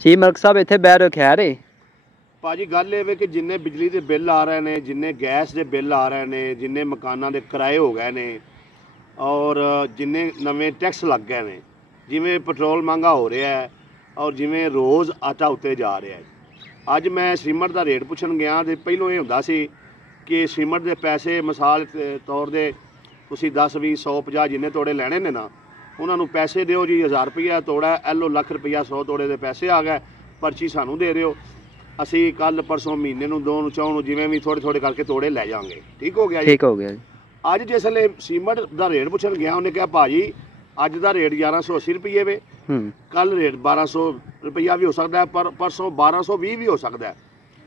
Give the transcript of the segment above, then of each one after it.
ਜੀ ਮਲਕ ਸਾਹਿਬ ਇੱਥੇ ਬਹਿ ਰਹੇ ਖੈਰ ਹੈ ਭਾਜੀ ਗੱਲ ਇਹ ਵੇ ਕਿ ਜਿੰਨੇ ਬਿਜਲੀ ਦੇ ਬਿੱਲ ਆ ਰਹੇ ਨੇ, ਜਿੰਨੇ ਗੈਸ ਦੇ ਬਿੱਲ ਆ ਰਹੇ ਨੇ, ਜਿੰਨੇ ਮਕਾਨਾਂ ਦੇ ਕਿਰਾਏ ਹੋ ਗਏ ਨੇ ਔਰ ਜਿੰਨੇ ਨਵੇਂ ਟੈਕਸ ਲੱਗ ਗਏ ਨੇ, ਜਿਵੇਂ ਪੈਟਰੋਲ ਮਹਿੰਗਾ ਹੋ ਰਿਹਾ ਹੈ ਔਰ ਜਿਵੇਂ ਰੋਜ਼ ਆਟਾ ਉੱਤੇ ਜਾ ਰਿਹਾ ਹੈ। ਅੱਜ ਮੈਂ ਸੀਮੈਂਟ ਦਾ ਰੇਟ ਪੁੱਛਣ ਗਿਆ ਤੇ ਪਹਿਲੋਂ ਇਹ ਹੁੰਦਾ ਸੀ ਕਿ ਸੀਮੈਂਟ ਦੇ ਪੈਸੇ ਮਿਸਾਲ ਤੌਰ ਦੇ ਤੁਸੀਂ 10 20 100 50 ਜਿੰਨੇ ਤੋੜੇ ਲੈਣੇ ਨੇ ਨਾ, ਉਹਨਾਂ ਨੂੰ ਪੈਸੇ ਦਿਓ ਜੀ 1000 ਰੁਪਈਆ ਤੋੜਾ, ਐਲੋ ਲੱਖ ਰੁਪਈਆ 100 ਤੋੜੇ ਦੇ ਪੈਸੇ ਆ ਗਏ, ਪਰਚੀ ਸਾਨੂੰ ਦੇ ਦਿਓ, ਅਸੀਂ ਕੱਲ ਪਰਸੋਂ ਮਹੀਨੇ ਨੂੰ 2 ਨੂੰ 4 ਨੂੰ ਜਿਵੇਂ ਵੀ ਥੋੜੇ ਥੋੜੇ ਕਰਕੇ ਤੋੜੇ ਲੈ ਜਾਵਾਂਗੇ। ਠੀਕ ਹੋ ਗਿਆ ਜੀ? ਠੀਕ ਹੋ ਗਿਆ ਜੀ। ਅੱਜ ਜਿਸ ਵੇਲੇ ਸੀਮੈਂਟ ਦਾ ਰੇਟ ਪੁੱਛਣ ਗਿਆ ਉਹਨੇ ਕਿਹਾ ਭਾਜੀ ਅੱਜ ਦਾ ਰੇਟ 1180 ਰੁਪਈਏ ਵੇ, ਕੱਲ ਰੇਟ 1200 ਰੁਪਈਆ ਵੀ ਹੋ ਸਕਦਾ ਹੈ, ਪਰ ਪਰਸੋਂ 1220 ਵੀ ਹੋ ਸਕਦਾ ਹੈ।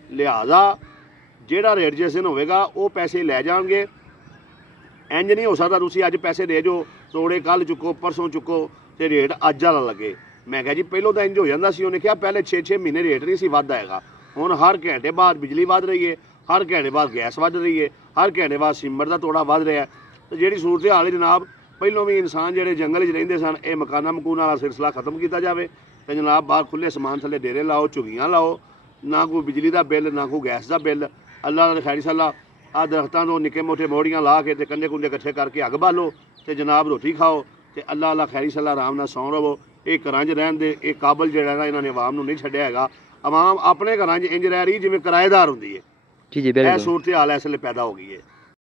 ਲਿਹਾਜ਼ਾ ਜਿਹੜਾ ਰੇਟ ਜਿਸ ਦਿਨ ਹੋਵੇਗਾ ਉਹ ਪੈਸੇ ਲੈ ਜਾਣਗੇ। ਇੰਜ ਨਹੀਂ ਹੋ ਸਕਦਾ ਤੁਸੀਂ ਅੱਜ ਪੈਸੇ ਦੇ ਜੋ ਤੋੜੇ ਕੱਲ ਚੁੱਕੋ ਪਰਸੋਂ ਚੁੱਕੋ ਤੇ ਰੇਟ ਅੱਜ ਵਾਲਾ ਲੱਗੇ। ਮੈਂ ਕਿਹਾ ਜੀ ਪਹਿਲੋਂ ਤਾਂ ਇੰਜ ਹੋ ਜਾਂਦਾ ਸੀ। ਉਹਨੇ ਕਿਹਾ ਪਹਿਲੇ 6-6 ਮਹੀਨੇ ਰੇਟ ਨਹੀਂ ਸੀ ਵੱਧਦਾ ਹੈਗਾ, ਹੁਣ ਹਰ ਘੰਟੇ ਬਾਅਦ ਬਿਜਲੀ ਵੱਧ ਰਹੀ ਹੈ, ਹਰ ਘੰਟੇ ਬਾਅਦ ਗੈਸ ਵੱਧ ਰਹੀ ਹੈ, ਹਰ ਘੰਟੇ ਬਾਅਦ ਸੀਮੈਂਟ ਦਾ ਤੋੜਾ ਵੱਧ ਰਿਹਾ। ਤੇ ਜਿਹੜੀ ਸੂਰਤ ਹਾਲ ਹੈ ਜਨਾਬ, ਪਹਿਲੋਂ ਵੀ ਇਨਸਾਨ ਜਿਹੜੇ ਜੰਗਲ 'ਚ ਰਹਿੰਦੇ ਸਨ, ਇਹ ਮਕਾਨਾਂ ਮਕੂਨਾਂ ਵਾਲਾ ਸਿਲਸਿਲਾ ਖਤਮ ਕੀਤਾ ਜਾਵੇ ਤੇ ਜਨਾਬ ਬਾਹਰ ਖੁੱਲ੍ਹੇ ਸਮਾਨ ਥੱਲੇ ਡੇਰੇ ਲਾਓ, ਝੁੱਗੀਆਂ ਲਾਓ, ਨਾ ਕੋਈ ਬਿਜਲੀ ਦਾ ਬਿੱਲ ਨਾ ਕੋਈ ਗੈਸ ਦਾ ਬਿੱਲ। ਅੱਲਾ ਦਾ ਖੈਰੀ ਸੱਲਾ ਆਹ ਦਰਖਤਾਂ ਤੋਂ ਨਿੱਕੇ ਮੋਟੇ ਮੋੜੀਆਂ ਲਾ ਕੇ ਤੇ ਕੰਡੇ ਕੁੰਡੇ ਇਕੱਠੇ ਕਰਕੇ ਅੱਗ ਬਾਲੋ ਤੇ ਜਨਾਬ ਰੋਟੀ ਖਾਓ ਤੇ ਅੱਲਾ ਖੈਰੀ ਸੱਲਾ ਆਰਾਮ ਨਾਲ ਸੌਂ ਰਵੋ। ਇਹ ਘਰਾਂ 'ਚ ਰਹਿਣ ਦੇ ਇਹ ਕਾਬਲ ਜਿਹੜਾ ਨਾ ਇਹਨਾਂ ਨੇ ਆਵਾਮ ਨੂੰ ਨਹੀਂ ਛੱਡਿਆ ਹੈਗਾ। ਆਵਾਮ ਆਪਣੇ ਘਰਾਂ 'ਚ ਇੰਜ ਰਹਿ ਰਹੀ ਜਿਵੇਂ ਕਿਰਾਏਦਾਰ ਹੁੰਦੀ ਹੈ। ਜੀ ਜੀ ਬਿਲਕੁਲ। ਇਹ ਸੂਰਤ ਹਾਲ ਇਸ ਵੇਲੇ ਪੈਦਾ ਹੋ ਗਈ ਹੈ।